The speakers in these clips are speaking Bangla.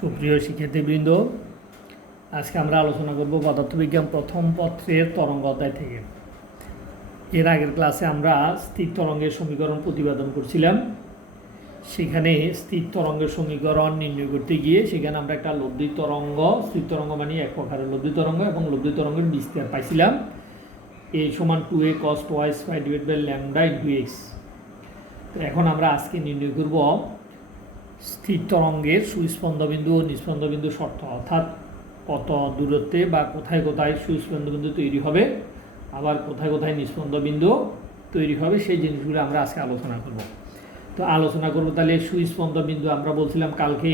সুপ্রিয় শিক্ষার্থীবৃন্দ, আজকে আমরা আলোচনা করব পদার্থবিজ্ঞান প্রথম পত্রের তরঙ্গ অধ্যায় থেকে। এর আগের ক্লাসে আমরা স্থির তরঙ্গের সমীকরণ প্রতিপাদন করছিলাম। সেখানে স্থির তরঙ্গের সমীকরণ নির্ণয় করতে গিয়ে সেখানে আমরা একটা লব্ধি তরঙ্গ, স্থির তরঙ্গ মানে এক প্রকারের লব্ধি তরঙ্গ এবং লব্ধি তরঙ্গের বিস্তার পাইছিলাম a সমান 2a cos twice phi divided by lambda into x। তো এখন আমরা আজকে নির্ণয় করব স্থির তরঙ্গের সুস্পন্দবিন্দু ও নিস্পন্দবিন্দু শর্ত, অর্থাৎ কত দূরত্বে বা কোথায় কোথায় সুস্পন্দবিন্দু তৈরি হবে, আবার কোথায় কোথায় নিস্পন্দবিন্দু তৈরি হবে, সেই জিনিসগুলো আমরা আজকে আলোচনা করব। তো আলোচনা করব তাহলে সুস্পন্দবিন্দু। আমরা বলছিলাম কালকে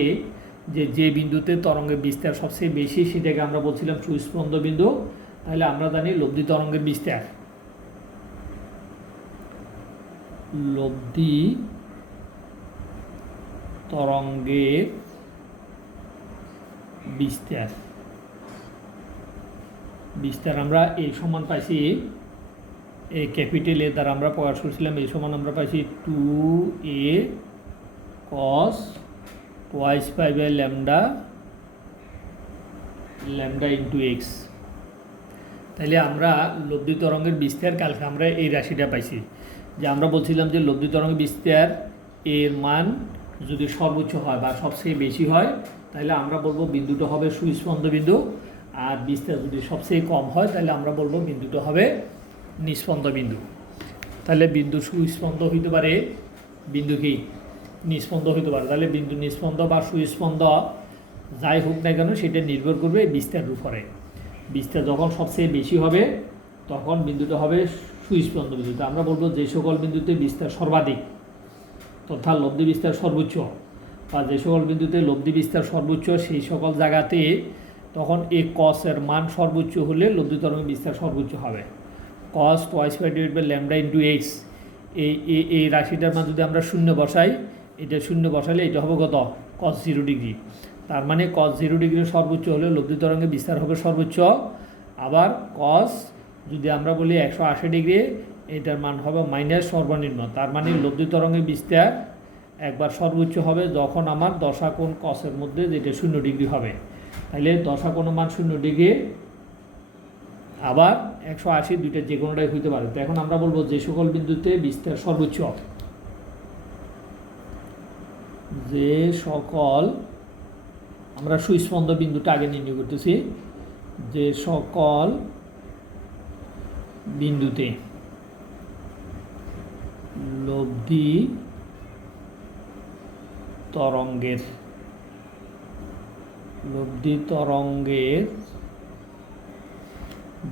যে বিন্দুতে তরঙ্গের বিস্তার সবচেয়ে বেশি সেটাকে আমরা বলছিলাম সুস্পন্দবিন্দু। তাহলে আমরা জানি লব্ধি তরঙ্গের বিস্তার, লব্ধি তরঙ্গের বিস্তার আমরা এই সমান পাইছি এই ক্যাপিটাল এ দ্বারা আমরা প্রকাশ করছিলাম। এই সমান আমরা পাইছি 2a cos twice pi by lambda into x। তাহলে আমরা লব্ধি তরঙ্গের বিস্তার কালকে আমরা এই রাশিটা পাইছি, যে আমরা বলছিলাম যে লব্ধি তরঙ্গের বিস্তার এর মান যদি সর্বোচ্চ হয় বা সবচেয়ে বেশি হয় তাহলে আমরা বলবো বিন্দুটা হবে সুস্পন্দ বিন্দু, আর বিস্তার যদি সবচেয়ে কম হয় তাহলে আমরা বলবো বিন্দুটা হবে নিস্পন্দ বিন্দু। তাহলে বিন্দু সুস্পন্দ হইতে পারে, বিন্দু কি নিস্পন্দ হইতে পারে। তাহলে বিন্দু নিস্পন্দ বা সুস্পন্দ যাই হোক না কেন সেটা নির্ভর করবে বিস্তারের উপরে। বিস্তার যখন সবচেয়ে বেশি হবে তখন বিন্দুটা হবে সুস্পন্দ বিন্দু। তো আমরা বলবো যে সকল বিন্দুতে বিস্তার সর্বাধিক তথা লব্ধি বিস্তার সর্বোচ্চ, বা যে সকল বিন্দুতে লব্ধি বিস্তার সর্বোচ্চ সেই সকল জায়গাতে তখন এই কসের মান সর্বোচ্চ হলে লব্ধি তরঙ্গের বিস্তার সর্বোচ্চ হবে। cos twice pi divided by lambda into x, এই রাশিটার মান যদি আমরা শূন্য বসাই, এটা শূন্য বসালে এটা হবে কত? cos 0 degree. তার মানে cos 0 ডিগ্রি সর্বোচ্চ হলে লব্ধি তরঙ্গের বিস্তার হবে সর্বোচ্চ। আবার cos যদি আমরা বলি 180 ডিগ্রি, এটার মান হবে মাইনাস সর্বনিম্ন। তার মানে লব্ধি তরঙ্গের বিস্তার একবার সর্বোচ্চ হবে যখন আমার দশা কোণ কসের মধ্যে যেটা 0 ডিগ্রি হবে। তাহলে দশা কোণ মান 0 ডিগ্রি, আবার 180, দুইটা যে কোনোটাই হইতে পারে। তো এখন আমরা বলবো যে সকল বিন্দুতে বিস্তার সর্বোচ্চ, যে সকল, আমরা সুস্পন্দ বিন্দুটা আগে নির্ণয় করতেছি, যে সকল বিন্দুতে লব্ধি তরঙ্গের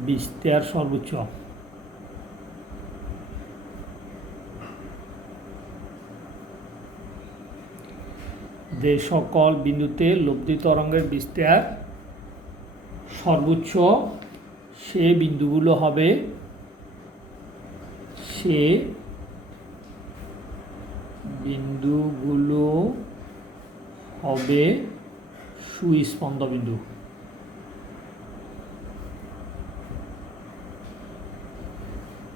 বিস্তার সর্বোচ্চ, যে সকল বিন্দুতে লব্ধি তরঙ্গের বিস্তার সর্বোচ্চ সে বিন্দুগুলো হবে সুস্পন্দ বিন্দু।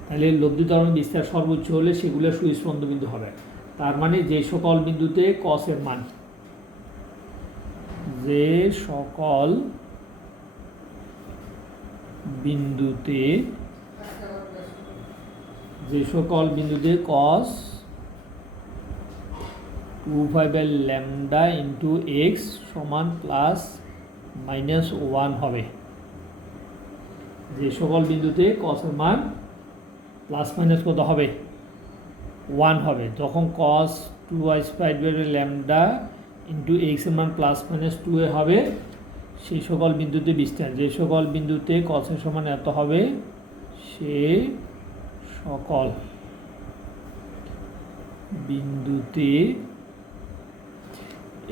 তাহলে লব্ধি তরঙ্গ বিস্তার সর্বোচ্চ হলে সেগুলো সুস্পন্দ বিন্দু হবে। তার মানে যে সকল বিন্দুতে কসের মান, যে সকল বিন্দুতে cos 2 pi by lambda into x সমান প্লাস মাইনাস 1 হবে। যে সকল বিন্দুতে কসের মান প্লাস মাইনাস কত হবে? 1 হবে। যখন cos 2 pi by lambda into x এর মান প্লাস মাইনাস 2a হবে, সেই সকল বিন্দুতে বিস্তার, যে সকল বিন্দুতে কসের সমান এত হবে সে সকল বিন্দুতে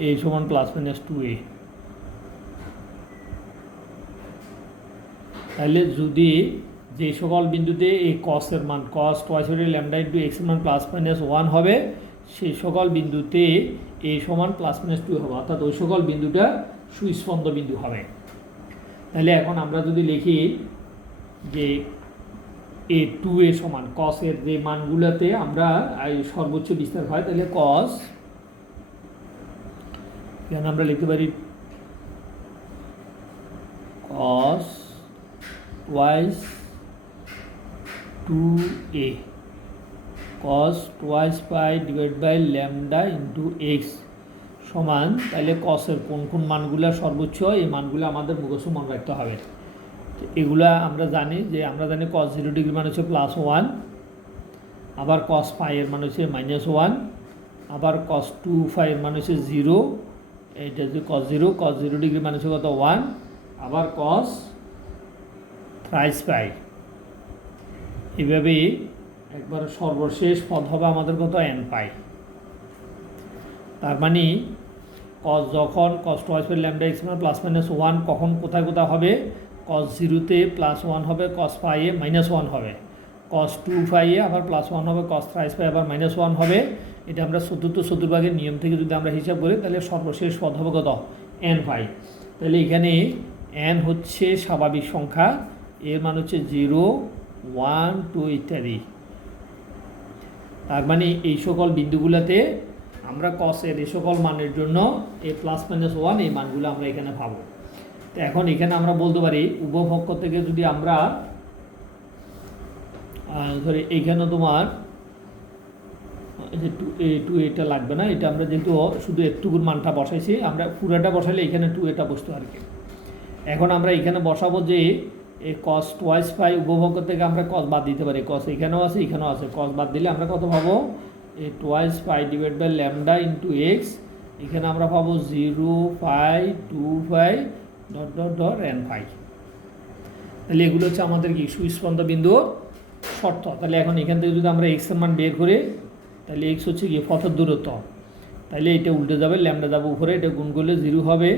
a সমান প্লাস মাইনাস 2a। তাহলে যদি যে সকল বিন্দুতে এই কসের মান cos twice by lambda into x এর মান প্লাস মাইনাস 1 হবে, সেই সকল বিন্দুতে a সমান প্লাস মাইনাস 2 হবে, অর্থাৎ ওই সকল বিন্দুটা সুস্পন্দ বিন্দু হবে। তাহলে এখন আমরা যদি লিখি যে এ 2a সমান কসের যে মানগুলোতে আমরা সর্বোচ্চ বিস্তার হয়, তাহলে কস এখানে আমরা লিখতে পারি cos twice 2a cos twice pi divided by lambda into x সমান, তাহলে কসের কোন কোন মানগুলো সর্বোচ্চ এই মানগুলো আমাদের মুখস্থ মনে রাখতে হবে। এগুলা আমরা জানি cos 0 ডিগ্রি মান হচ্ছে +1, আবার cos phi এর মান হচ্ছে -1, আবার cos 2 এর মান হচ্ছে 0, এইটা যে cos 0 ডিগ্রি মান হচ্ছে কত 1, আবার cos thrice pi। এইভাবে একবার সর্বশেষ পদ হবে আমাদের কত n পাই। তার মানে যখন cos twice pi lambda x মানে +-1 কখন কোথায় কোথায় হবে, cos 0-তে +1 হবে, cos phi এ -1 হবে, cos 2 phi এ আবার +1 হবে, cos thrice pi আবার -1 হবে। এটা আমরা চতুর্ভাগের নিয়ম থেকে যদি আমরা হিসাব করি তাহলে সর্বশেষ পদ হবে কত n পাই। তাহলে এখানে n হচ্ছে স্বাভাবিক সংখ্যা, এর মান হচ্ছে 0, 1, 2 ইত্যাদি। তার মানে এই সকল বিন্দুগুলোতে আমরা কসের এই সকল মানের জন্য এই +-1 এই মানগুলো আমরা এখানে পাবো। তো এখন এখানে আমরা বলতে পারি উভয় পক্ষ থেকে যদি আমরা ধরি এইখানে তোমার যে 2 এটা লাগবে না, এটা আমরা যেহেতু শুধু একটুকুর মানটা বসাইছি, আমরা পুরোটা বসাইলে এখানে 2 এটা বসতো আর কি। এখন আমরা এখানে বসাবো যে এই cos twice pi উভয় পক্ষ থেকে আমরা cos বাদ দিতে পারি, cos এখানেও আছে এখানেও আছে, cos বাদ দিলে আমরা কত পাবো, এই twice pi divided by lambda into x, এখানে আমরা পাবো 0, pi, 2 pi n pi। তাহলে এগুলো হচ্ছে আমাদের কি সুস্পন্দ বিন্দুর শর্ত। তাহলে এখন এখান থেকে যদি আমরা x এর মান বের করি তাহলে x হচ্ছে কি পথের দূরত্ব, তাহলে এটা উল্টে যাবে, ল্যামডা যাবে উপরে, এটা গুণ করলে 0 হবে,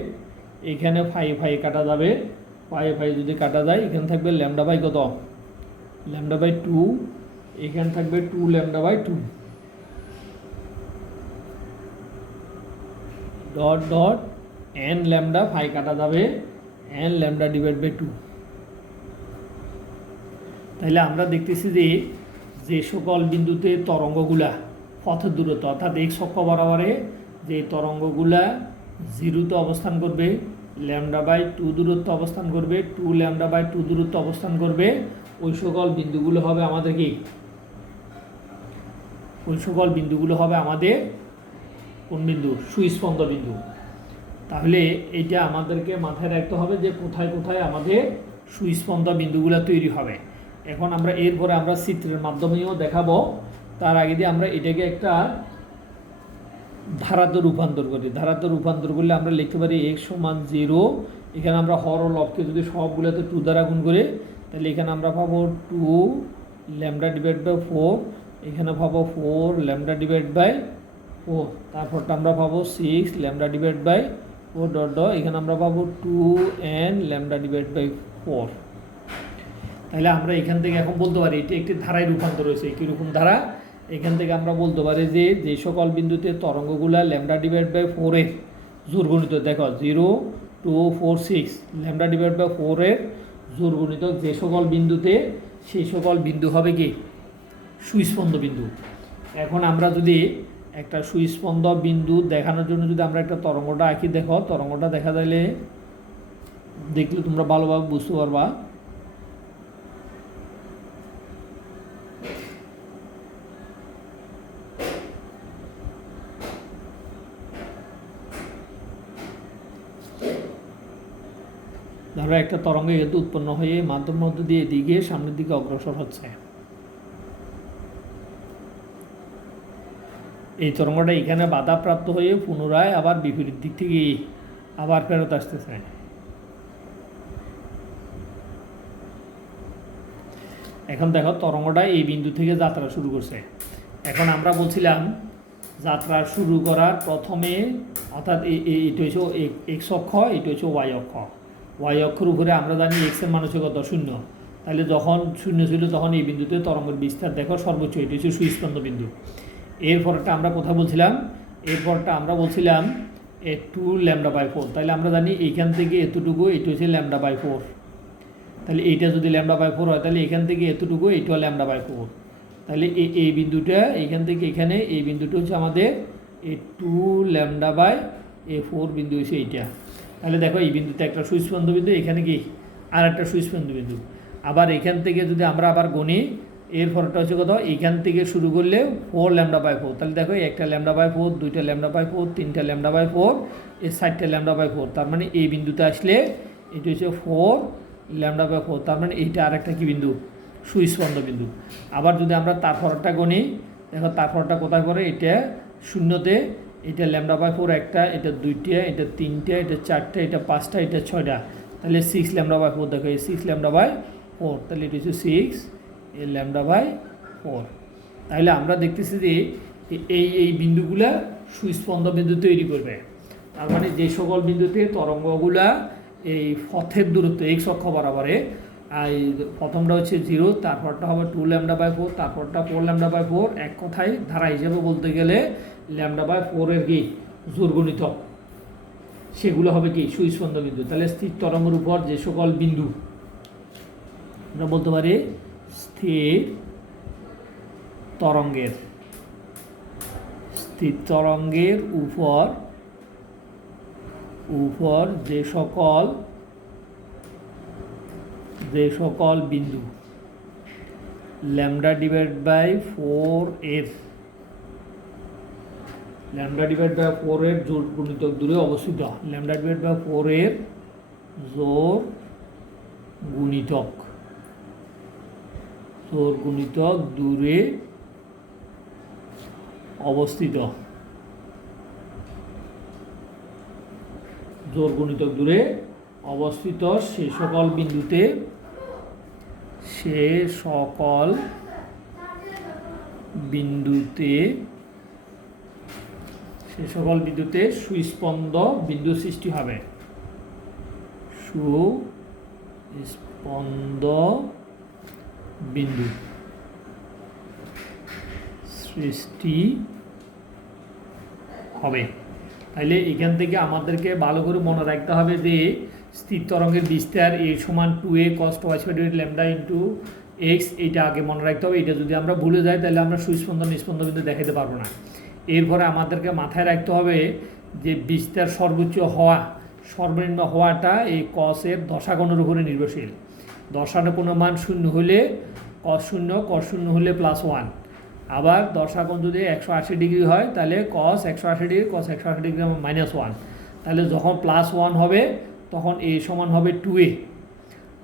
এখানে ফাই কাটা যাবে, ফাই যদি কাটা যায় এখানে থাকবে ল্যামডা বাই কত, ল্যামডা বাই 2, এখানে থাকবে 2 lambda by 2 dot n lambda, phi কাটা যাবে, n ল্যামডা ডিভাইড বাই 2। তাহলে আমরা দেখতেছি যে সকল বিন্দুতে তরঙ্গগুলা পথের দূরত্ব অর্থাৎ x অক্ষ বরাবরে যে তরঙ্গগুলা 0-তে অবস্থান করবে, ল্যামডা বাই 2 দূরত্ব অবস্থান করবে, 2 ল্যামডা বাই 2 দূরত্ব অবস্থান করবে, ওই সকল বিন্দুগুলো হবে আমাদের কি, ওই সকল বিন্দুগুলো হবে আমাদের কোন বিন্দু, সুস্পন্দ বিন্দু। তাহলে এটা আমাদেরকে মাথায় রাখতে হবে যে কোথায় কোথায় আমাদের সুস্পন্দ বিন্দুগুলো তৈরি হবে। এখন আমরা এরপরে আমরা চিত্রের মাধ্যমেও দেখাবো, তার আগে দিয়ে আমরা এটাকে একটা ধারাতে রূপান্তর করি। ধারাতে রূপান্তর করলে আমরা লিখতে পারি x সমান 0, এখানে আমরা হর ও লবকে যদি সবগুলোতে 2 দ্বারা গুণ করি তাহলে এখানে আমরা পাবো 2 ল্যামডা ডিভাইড বাই 4, এখানে পাবো 4 ল্যামডা ডিভাইড বাই 4, তারপরটা আমরা পাবো 6 ল্যামডা ডিভাইড বাই 4 এখানে আমরা পাবো 2n ল্যামডা ডিভাইড বাই 4। তাহলে আমরা এখান থেকে এখন বলতে পারি এটি একটি ধারায় রূপান্তর হয়েছে। কীরকম ধারা, এখান থেকে আমরা বলতে পারি যে সকল বিন্দুতে তরঙ্গগুলা ল্যামডা ডিভাইড বাই 4-এর জোড়গণিত, দেখো 0, 2, 4, 6 ল্যামডা ডিভাইড বাই 4-এর জোড়গণিত যে সকল বিন্দুতে, সেই সকল বিন্দু হবে কি সুস্পন্দ বিন্দু। এখন আমরা যদি একটা সুস্পন্দ বিন্দু দেখানোর জন্য যদি আমরা একটা তরঙ্গটা আঁকি, দেখো তরঙ্গটা দেখা যাইলে দেখলে তোমরা ভালোভাবে বুঝতে পারবা। ধরো একটা তরঙ্গ যেহেতু উৎপন্ন হয়ে মাধ্যম মধ্য দিয়ে এদিকে সামনের দিকে অগ্রসর হচ্ছে, এই তরঙ্গটা এখানে বাধাপ্রাপ্ত হয়ে পুনরায় আবার বিপরীত দিক থেকে আবার ফেরত আসতেছে। এখন দেখো তরঙ্গটা এই বিন্দু থেকে যাত্রা শুরু করছে। এখন আমরা বলছিলাম যাত্রা শুরু করার প্রথমে অর্থাৎ এইটা হচ্ছে এক্স অক্ষ, এটা হচ্ছে ওয়াই অক্ষ। ওয়াই অক্ষর উপরে আমরা জানি এক্সের মান হচ্ছে কত 0, তাহলে যখন 0 ছিল তখন এই বিন্দুতে তরঙ্গের বিস্তার দেখো সর্বোচ্চ, এটি হচ্ছে সুস্পন্দ বিন্দু। এরপরটা আমরা কথা বলছিলাম, এরপরটা আমরা বলছিলাম 2 ল্যামডা বাই 4, তাহলে আমরা জানি এইখান থেকে এতটুকু এটা হচ্ছে ল্যামডা বাই 4, তাহলে এইটা যদি ল্যামডা বাই 4 হয় তাহলে এখান থেকে এতটুকু এইটাও ল্যামডা বাই 4, তাহলে এই বিন্দুটা এইখান থেকে এখানে এই বিন্দুটা হচ্ছে আমাদের এই 2 ল্যামডা বাই 4 বিন্দু হচ্ছে এইটা। তাহলে দেখো এই বিন্দুতে একটা সুস্পন্দ বিন্দু, এখানে কি আর একটা সুস্পন্দ বিন্দু। আবার এখান থেকে যদি আমরা আবার গণি, এর ফরটা হচ্ছে কত, এইখান থেকে শুরু করলে 4 λ/4। তাহলে দেখো একটা λ/4, দুইটা λ/4, তিনটা λ/4, এই 4টা λ/4। তার মানে এই বিন্দুতে আসলে এটা হচ্ছে 4 λ/4। তার মানে এইটা আর একটা কি বিন্দু, সুস্পন্দ বিন্দু। আবার যদি আমরা তার ফরটা গণি, দেখো তার ফরটা কোথায় পড়ে, এটা শূন্যতে, এটা λ/4 একটা, এটা দুইটা, এটা তিনটা, এটা চারটা, এটা পাঁচটা, এটা ছয়টা। তাহলে 6 λ/4। দেখো এই 6 λ/4, তাহলে এটা হচ্ছে 6 λ/4। তাহলে আমরা দেখতেছি যে এই বিন্দুগুলা সুস্পন্দ বিন্দু তৈরি করবে। তার মানে যে সকল বিন্দুতে তরঙ্গগুলা এই পথের দূরত্ব এক্স অক্ষ বরাবরে, আর প্রথমটা হচ্ছে 0, তারপরটা হবে 2 λ/4, তারপরটা 4 λ/4। এক কথায় ধারা হিসেবে বলতে গেলে λ/4 এর কি জোড় গুণিতক, সেগুলো হবে কি সুস্পন্দ বিন্দু। তাহলে স্থির তরঙ্গের উপর যে সকল বিন্দু, আমরা বলতে পারি স্থির তরঙ্গের উপর যে সকল বিন্দু λ/4 এর জোড় গুণিতক দূরে অবস্থিত, λ/4 এর জোড় গুণিতক দূরে অবস্থিত, সে সকল বিন্দুতে সুস্পন্দ বিন্দু সৃষ্টি হবে, সুস্পন্দ বিন্দু সৃষ্টি হবে। তাহলে এখান থেকে আমাদেরকে ভালো করে মনে রাখতে হবে যে স্থির তরঙ্গের বিস্তার a সমান 2a cos λ ইন্টু এক্স, এইটা আগে মনে রাখতে হবে। এটা যদি আমরা ভুলে যাই তাহলে আমরা সুস্পন্দ নিস্পন্দ বিন্দু দেখাতে পারবো না। এরপরে আমাদেরকে মাথায় রাখতে হবে যে বিস্তার সর্বনিম্ন হওয়াটা এই কসের দশাগণের উপরে নির্ভরশীল। দশার কোনো মান 0 হলে cos 0 হলে +1। আবার দশাকোণ যদি 180 ডিগ্রি হয় তাহলে cos 180 ডিগ্রি -1। তাহলে যখন +1 হবে তখন a সমান হবে 2a,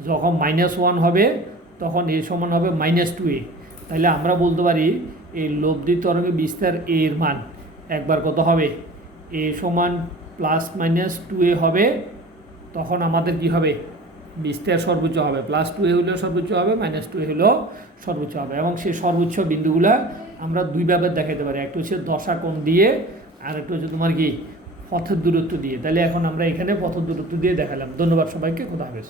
যখন -1 হবে তখন a সমান হবে -2a। তাহলে আমরা বলতে পারি এই লব্ধি তরঙ্গের বিস্তার a এর মান একবার কত হবে, a সমান +-2a হবে। তখন আমাদের কি হবে, বিস্তার সর্বোচ্চ হবে, +2a হলেও সর্বোচ্চ হবে, -2a হলেও সর্বোচ্চ হবে। এবং সেই সর্বোচ্চ বিন্দুগুলা আমরা দুইভাবে দেখাতে পারি, একটা হচ্ছে দশাকোণ দিয়ে, আর একটা হচ্ছে তোমার কি পথের দূরত্ব দিয়ে। তাহলে এখন আমরা এখানে পথের দূরত্ব দিয়ে দেখালাম। ধন্যবাদ সবাইকে, খোদা হাফেজ।